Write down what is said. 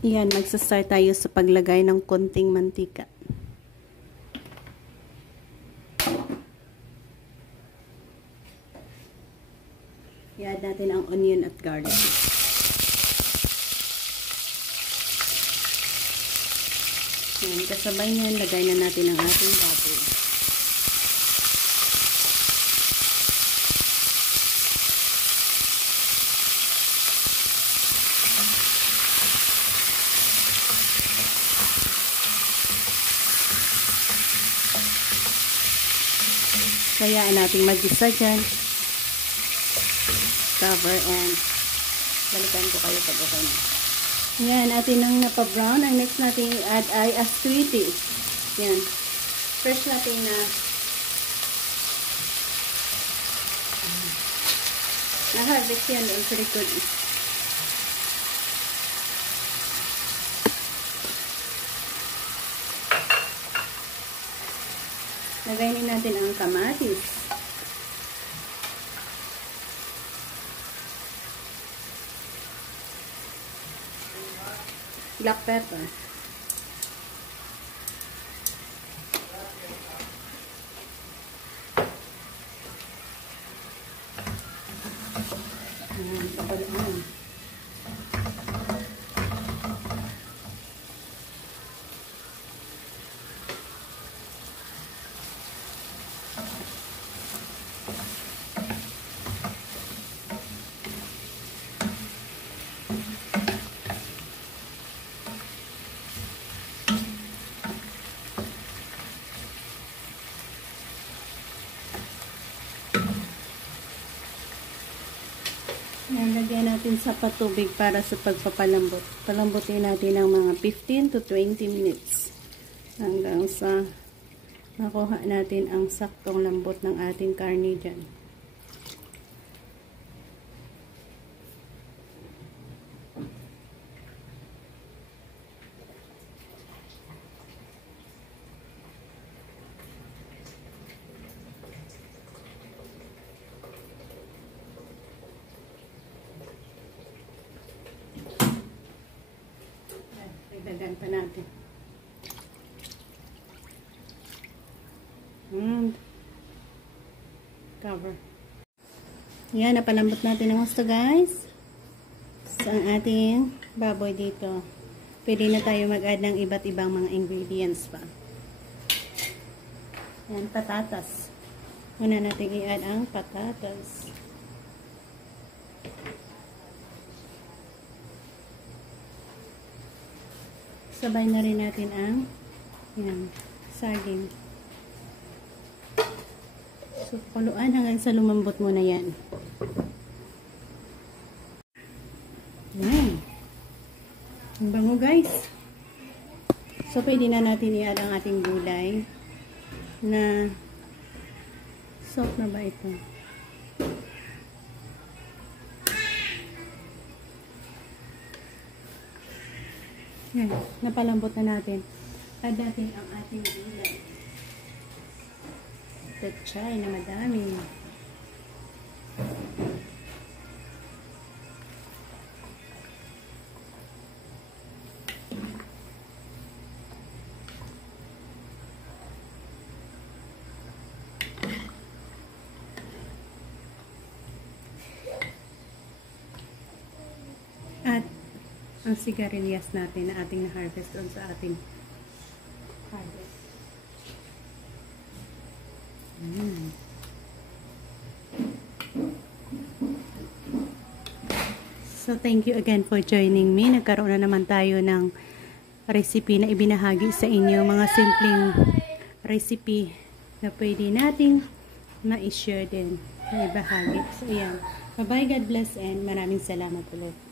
Yan, magsa-start tayo sa paglagay ng konting mantika. I-add natin ang onion at garlic. Yan, kasabay niyan, lagay na natin ang ating baboy. Kayaan natin mag-isa dyan. Cover and balikan ko kayo pag okay na. Yan, atin nang napa-brown. Ang next natin i-add ay askwiti. Yan. Fresh natin na na-harvest yan doon sa likod. Lagayin natin ang kamatis. Black pepper. Papalaan. Yan, lagyan natin sa patubig para sa pagpapalambot. Palambutin natin ng mga 15 to 20 minutes hanggang sa makuha natin ang saktong lambot ng ating karne dyan. Dagan pa natin. And cover. Yan, napalambot natin ang gusto, guys. Sa ating baboy dito. Pwede na tayo mag-add ng iba't ibang mga ingredients pa. Yan, patatas. Una natin i-add ang patatas. Sabay na rin natin ang yan, saging. So, paluan hanggang sa lumambot mo na yan. Yan. Ang bango, guys. So, pwede na natin i-add ang ating gulay na soft na ba ito? Yan, napalambot na natin. Add natin ang ating gulay. Pechay na madami. At ang sigarilyas natin na ating na-harvest doon sa ating harvest. So, thank you again for joining me. Nagkaroon na naman tayo ng recipe na ibinahagi sa inyo. Mga simpleng recipe na pwede nating ma-share din, na ibahagi. So, ayan. Bye-bye, God bless, and maraming salamat ulit.